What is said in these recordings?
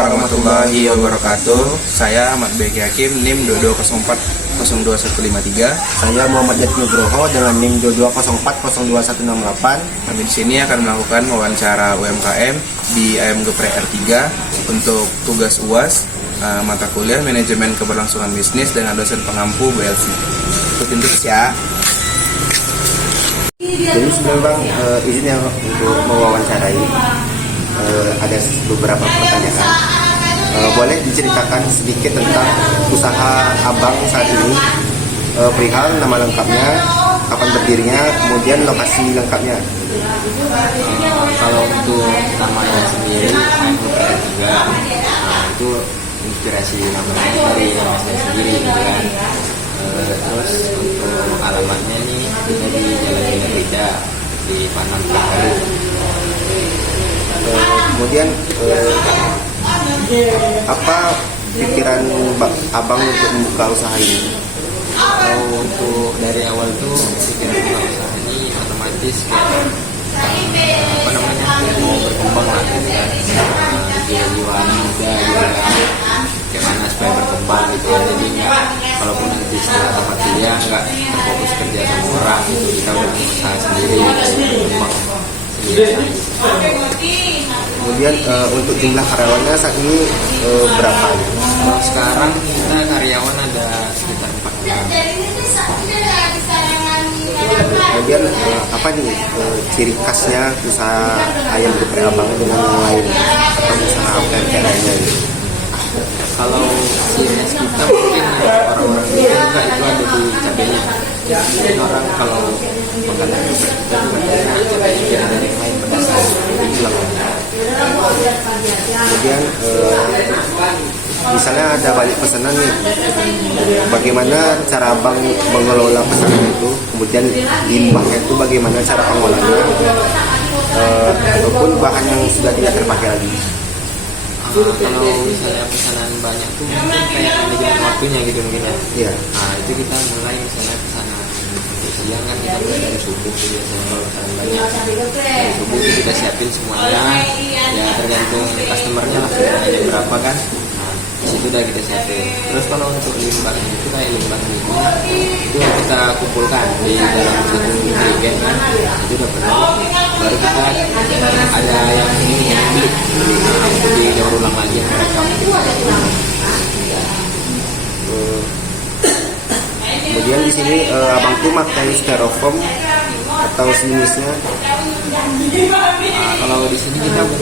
warahmatullahi wabarakatuh. Saya Ahmad Beki Hakim, NIM 2204021153. Saya Muhammad Yati Nugroho dengan NIM 2204021168. Kami di sini akan melakukan wawancara UMKM di AM Geprek R3 untuk tugas UAS mata kuliah Manajemen Keberlangsungan Bisnis dengan dosen pengampu BLC. Ikutin terus ya. Jadi sebelum Bang izin ya untuk mewawancarai, ada beberapa pertanyaan. Boleh diceritakan sedikit tentang usaha Abang saat ini, perihal nama lengkapnya, kapan berdirinya, kemudian lokasi lengkapnya. Kalau untuk namanya sendiri, juga itu inspirasi namanya dari nama saya sendiri, gitu kan. Terus untuk alamatnya nih kita di Jalan Beda di Panam Baru. Kemudian apa pikiran Abang untuk membuka usaha ini? Kalau untuk dari awal tuh pikiran buka usaha ini otomatis kayak apa namanya mau berkembang lah, gitu kan. Jiwa muda gitu kan, gimana supaya berkembang gitu kan. Jadi nggak, kalaupun nanti setelah tamat kuliah nggak terfokus kerja sama orang gitu, kita udah usaha sendiri, berkembang sendiri. Kemudian untuk jumlah karyawannya saat ini berapa? Kalau sekarang kita karyawan ada sekitar 4 orang. Kemudian apa nih ciri khasnya usaha ayam geprek Abang dengan yang lain atau usaha UMKM lainnya? Kalau ciri khas kita mungkin orang-orang kita juga itu ada di cabenya. Jadi orang kalau makan ayam geprek kita juga cabenya beda dari yang lain pedas. Kemudian misalnya ada banyak pesanan nih, bagaimana cara Abang mengelola pesanan itu? Kemudian limbahnya itu bagaimana cara pengolahannya, ataupun bahan yang sudah tidak terpakai lagi? Kalau misalnya pesanan banyak tuh mungkin kayak manajemen waktunya gitu mungkin ya. Iya. Nah itu kita mulai misalnya pesanan siang kan kita mulai dari subuh tuh biasanya kalau pesanan banyak. Dari subuh itu kita siapin semuanya, ya tergantung customernya lah jam berapa kan. Nah di situ udah kita siapin. Terus kalau untuk limbahnya itu kayak limbah minyak itu kita kumpulkan di dalam satu jerigen kan. Itu udah penuh. Baru kita ada yang ini yang beli untuk didaur ulang lagi mereka. Kemudian di sini Abang tuh pakai styrofoam atau sejenisnya? Kalau di sini kita ada 2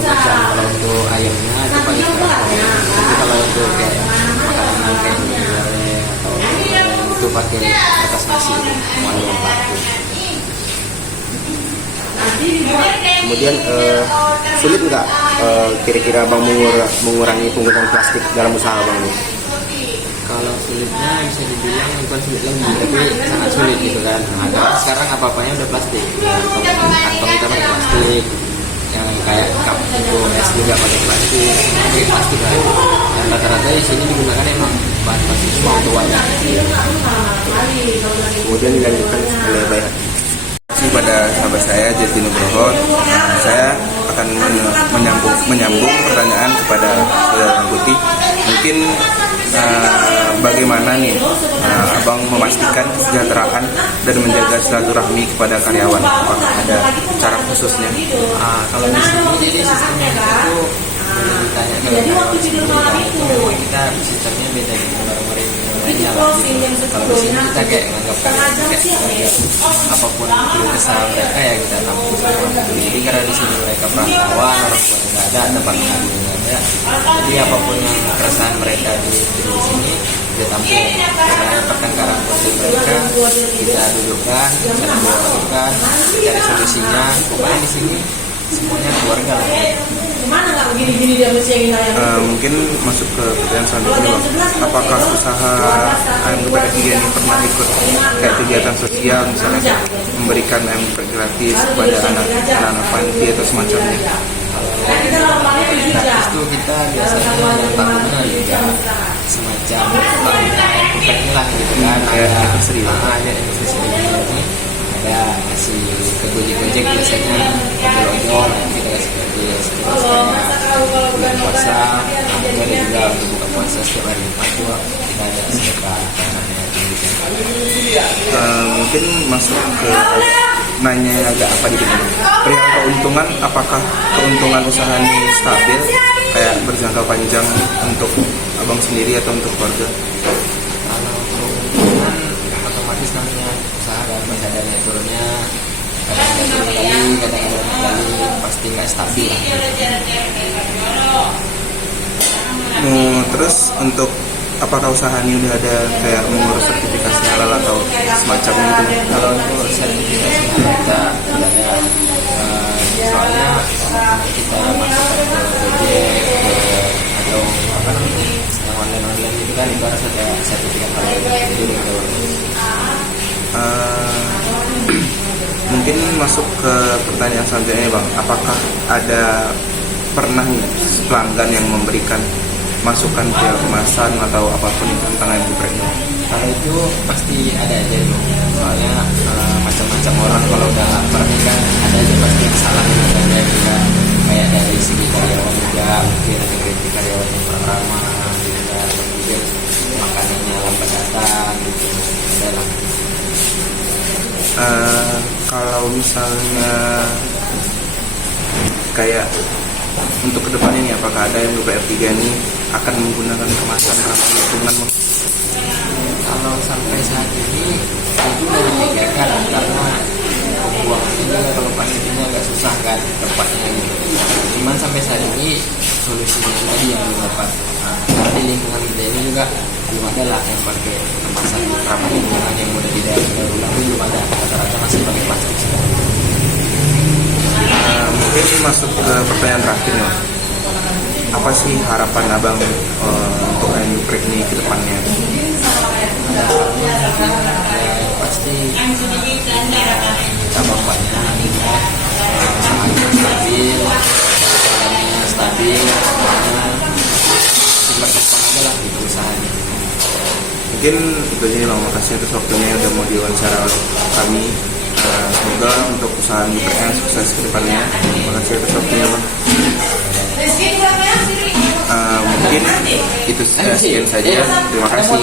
macam. Kalau untuk ayamnya itu pakai styrofoam. Tapi kalau untuk kayak makanan kayak misalnya atau itu pakai kertas nasi mengandung batu. Kemudian sulit nggak kira-kira Abang mengurangi penggunaan plastik dalam usaha Abang ini? Kalau sulitnya bisa dibilang bukan sulit lagi, tapi sangat sulit gitu kan. Nah, karena sekarang apa-apanya udah plastik. Kantong kita pakai plastik, yang kayak cup itu es juga pakai plastik, pakai plastik lah. Dan rata-rata di sini digunakan emang bahan plastik semua untuk wadah. Kemudian dilanjutkan oleh Baik. Pada sahabat saya Jati Nugroho, saya akan menyambung pertanyaan kepada saudara Putih. Mungkin bagaimana nih Abang memastikan kesejahteraan dan menjaga silaturahmi kepada karyawan? Apakah ada cara khususnya? Kalau di sini jadi sistemnya itu ditanya ke karyawan sendiri, kita sistemnya beda dengan orang-orang lainnya lah gitu. Kalau di sini kita kayak nganggap kayak apapun keluh kesah mereka ya kita tampung semua. Jadi karena di sini mereka perantauan, orang tua nggak ada, tempat ngadu nggak ada. Jadi apapun yang keresahan mereka di sini kita tampung. Misalnya pertengkaran konflik mereka kita dudukkan, kita masukan, cari solusinya. Pokoknya di sini semuanya keluarga lah. Mungkin masuk ke pertanyaan selanjutnya, Bang. Apakah usaha ayam geprek ini pernah ikut kayak kegiatan sosial, misalnya memberikan ayam geprek gratis kepada anak-anak panti atau semacamnya? Gratis itu kita biasanya yang tahunan juga semacam geprek hilang gitu kan. Kayak anniversary. Ada anniversary ini. ada ngasih ke gojek biasanya ojol-ojol kita kasih gratis. Terus kayak bulan puasa itu ada juga untuk buka puasa setiap hari Jumat juga kita ada sedekah kayak gitu. Mungkin masuk ke nanya agak apa dikit nih. Perihal keuntungan, apakah keuntungan usaha ini stabil kayak berjangka panjang untuk abang sendiri atau untuk keluarga? Kalau keuntungan otomatis namanya usaha dan masih ada naik turunnya, kadang ada turun kali, kadang ada naik kali, pasti nggak stabil lah. Terus untuk apakah usaha ini udah ada kayak mengurus sertifikasi halal atau semacamnya gitu? Kalau untuk sertifikasi kita tidak ada, soalnya kita masukkan ke Gojek atau apa namanya yang online itu kan itu harus ada sertifikat halal, jadi udah urus. Mungkin masuk ke pertanyaan selanjutnya bang, apakah ada pernah nih pelanggan yang memberikan masukan ke kemasan atau apapun itu tentang ayam gepreknya? Kalau itu pasti ada aja itu, soalnya macam-macam orang kalau udah lapar kan ada aja pasti yang salah ada juga, kayak dari segi karyawan juga mungkin ada kritik karyawan yang kurang ramah juga, mungkin makanannya lambat datang gitu, ada lah. Kalau misalnya kayak untuk kedepannya nih, apakah ada yang BPR3 ini akan menggunakan kemasan ramah lingkungan? Kalau sampai saat ini itu udah dipikirkan karena pembuangannya juga kalau pastinya agak susah kan tempatnya gitu. Cuman sampai saat ini solusinya tadi yang belum dapat. Karena di lingkungan kita ini juga belum ada lah yang pakai kemasan ramah lingkungan yang udah tidak berulang, belum ada, rata-rata masih pakai plastik sekarang. Mungkin masuk ke pertanyaan terakhir nih, apa sih harapan abang untuk ayam geprek ini ke depannya? Pasti kita bapaknya sangat stabil, harganya stabil, berkembang aja lah di perusahaan. Mungkin itu aja nih bang, makasih atas waktunya udah mau diwawancara kami. Semoga untuk usaha gepreknya sukses ke depannya. Terima kasih atas waktunya bang. Mungkin itu sekian saja. Terima kasih.